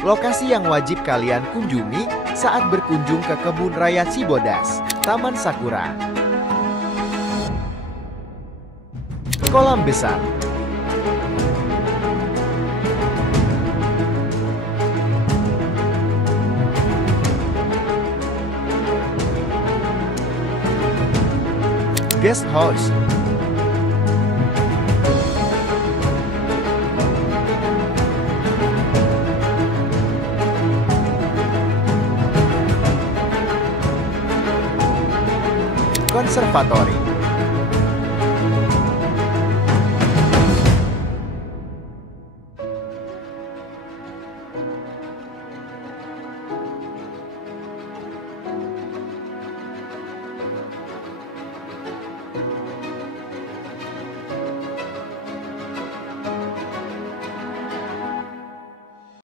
Lokasi yang wajib kalian kunjungi saat berkunjung ke Kebun Raya Cibodas, Taman Sakura. Kolam besar. Guest house. Konservatori.